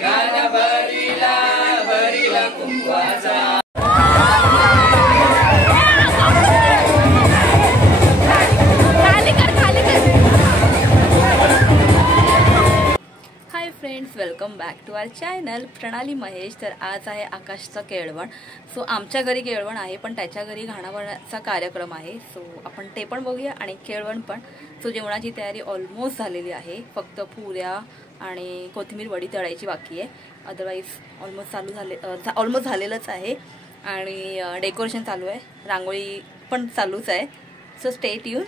गाणं भरीला भरीला कुंकवाचा. Hi friends, welcome back to our channel Pranali Mahesh. तर आज आहे आकाशचा केळवण. सो आमच्या घरी केळवण आहे, पण त्याच्या घरी घाणावळचा कार्यक्रम आहे. सो आपण ते पण बघूया आणि केळवण पण. सो जेवणाची तयारी ऑलमोस्ट झालेली आहे. फक्त पुऱ्या आणि कोथिंबीर वडी तळायची बाकी आहे. अदरवाईज ऑलमोस्ट झालेलंच आहे. आणि डेकोरेशन चालू आहे, रांगोळी पण चालूच आहे. So stay tune.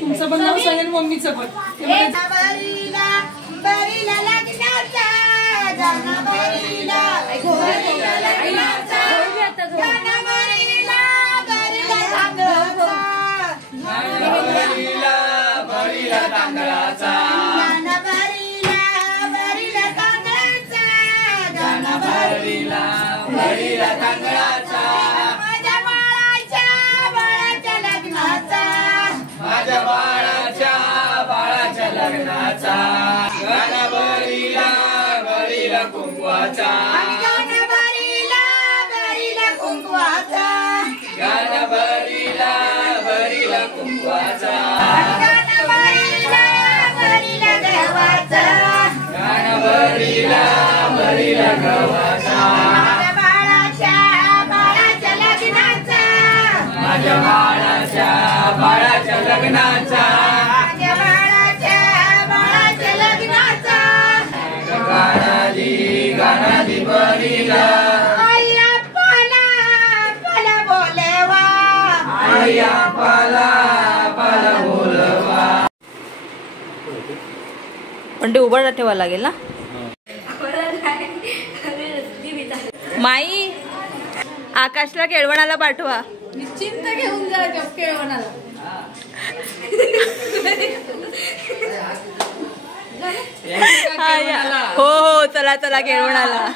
तुमचं पण नाव सांगेल, मम्मीचं पण. माझ्या बाळाच्या लग्नाचा गाणं भरीला भरीला कुंकवाचा. गाणं भरीला भरीला कुंकवाचा. गाणं भरीला भरीला कुंकवाचा. गाणं भरीला भरीला गव्हाचा. गाणं भरीला भरीला गव्हाचा. बाळाच्या लग्नाचा. माझ्या बाळाच्या लग्नाचा. माझ्या बाळाच्या लग्नाचा. गाणादी भरीला आया पाला बोलवा. आया पाला बोलवा. पण ते उभं ठेवावं लागेल ना. माई, आकाशला केळवणाला पाठवा. निश्चिंत घेऊन जा केळवणाला. हो हो, चला चला केळवणाला.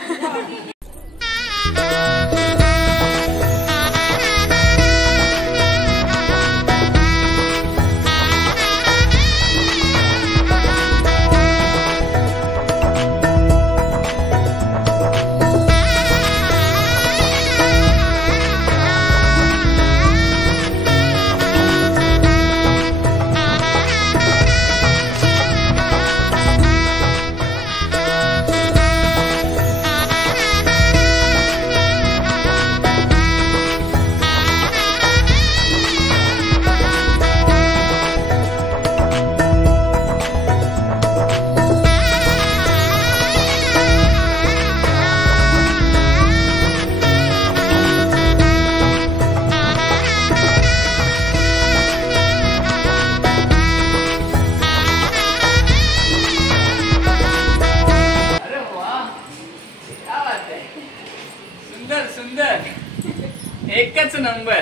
एकच नंबर.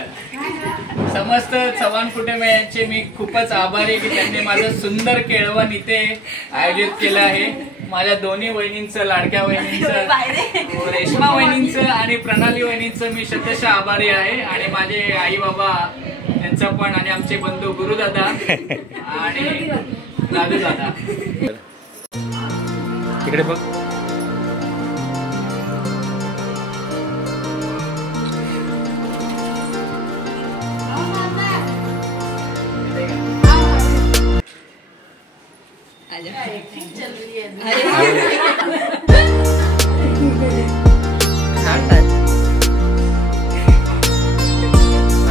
समस्त चव्हाण कुटुंबियांचे मी खूपच आभारी की त्यांनी माझं सुंदर केळवण इथे आयोजित केलं आहे. माझ्या दोन्ही वहिनींचं, लाडक्या वहिनींचं, रेश्मा वहिनींचं आणि प्रणाली वहिनींचं मी शतशः आभारी आहे. आणि माझे आई बाबा यांचं पण, आणि आमचे बंधू गुरुदादा आणि दादू दादा. तिकडे बघ.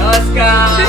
नमस्कार.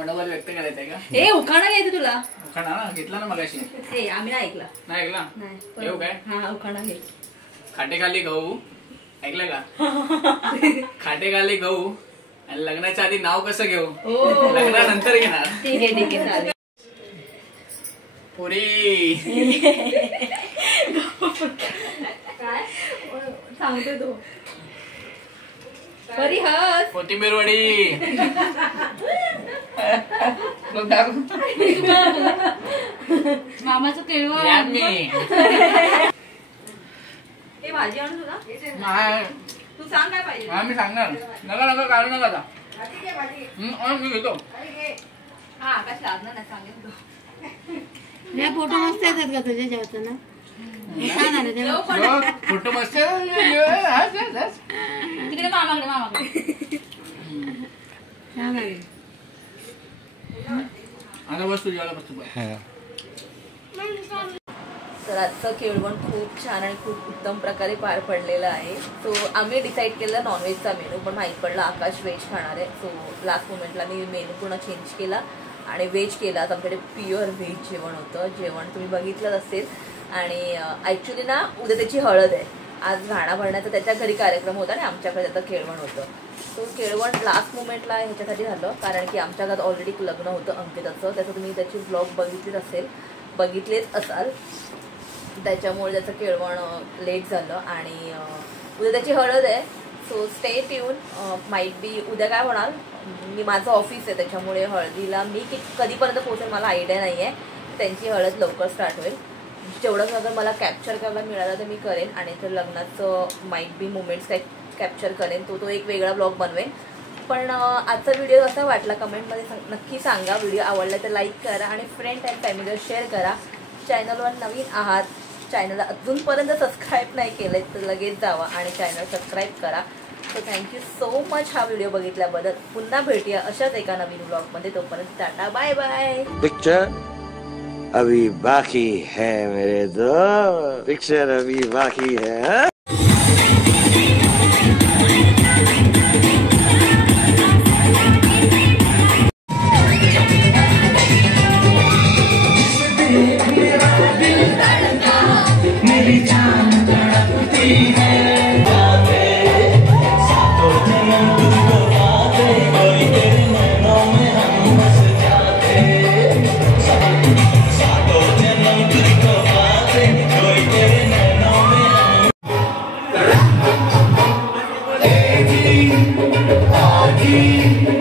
मनोबल व्यक्त करायचंय का? ए उखाणा घ्यायचं तुला. उखाणा ना घेतला ना मगाशी. ए आम्ही नाही ऐकला. नाही ऐकला? नाही. येऊ काय? हा उखाणा घे. खाटेखाली गहू ऐकलं का? खाटेखाली गहू आणि लग्नाच्या आधी नाव कसं घेऊ? लग्नानंतर घेणार. ठीक आहे ठीक आहे चालेल. पुरी काय सांगते तू? परी हस. कोथिंबीर वडी. मामाचं केळवण. हे भाजी आणू तुला. नाही तू सांग काय पाहिजे. मी सांगणार. नका नका काढू नका आता. मी घेतो. हा आकाश लागणार नाही सांगेल तू. या फोटो मस्त येतात का तुझ्या जेवताना? छान आले तेव्हा. फोटो मस्त. तिकडे मामाकडे. छान आले. आता बस तुझ्याला बस तू. तर आजचं केळवण खूप छान आणि खूप उत्तम प्रकारे पार पडलेलं आहे. सो आम्ही डिसाईड केलं नॉनव्हेजचा मेनू, पण माहीत पडलं आकाश व्हेज खाणार आहे. सो लास्ट मोमेंटला मी मेनू पूर्ण चेंज केला आणि व्हेज केला. तर आमच्याकडे प्युअर व्हेज जेवण होतं. जेवण तुम्ही बघितलं असेल. आणि ॲक्च्युली ना उद्या त्याची हळद आहे. आज घाणा भरण्याचा त्याच्या घरी कार्यक्रम होता आणि आमच्याकडे त्याचं केळवण होतं. सो केळवण लास्ट मोमेंटला ह्याच्यासाठी झालं कारण की आमच्या घरात ऑलरेडी लग्न होतं अंकिताचं. त्याचं तुम्ही त्याची ब्लॉग बघितलेच असाल. त्याच्यामुळे त्याचं केळवण लेट झालं आणि उद्या त्याची हळद आहे. So stay tuned. Might be उद्या काय होणार, मी माझं ऑफिस आहे त्याच्यामुळे हळदीला मी कधीपर्यंत पोहोचेल मला आयडिया नाही आहे. त्यांची हळद लवकर स्टार्ट होईल. जेवढं अगर मला कॅप्चर करायला मिळालं तर मी करेन आणि तर लग्नाचं माईट बी मुमेंट्स काय कॅप्चर करेन. तो एक वेगळा ब्लॉग बनवेन. पण आजचा व्हिडिओ कसा वाटला कमेंटमध्ये नक्की सांगा. व्हिडिओ आवडला तर लाईक करा आणि फ्रेंड अँड फॅमिलीवर शेअर करा. चॅनलवर नवीन आहात, चॅनलला अजूनपर्यंत सबस्क्राईब नाही केलं तर लगेच जावा आणि चॅनल सबस्क्राईब करा. सो थँक्यू सो मच हा व्हिडिओ बघितल्याबद्दल. पुन्हा भेटूया अशाच एका नवीन ब्लॉगमध्ये. तोपर्यंत टाटा बाय बाय. पिक्चर अभी बाकी है मेरे दोस्त. पिक्चर अभी बाकी है. Agi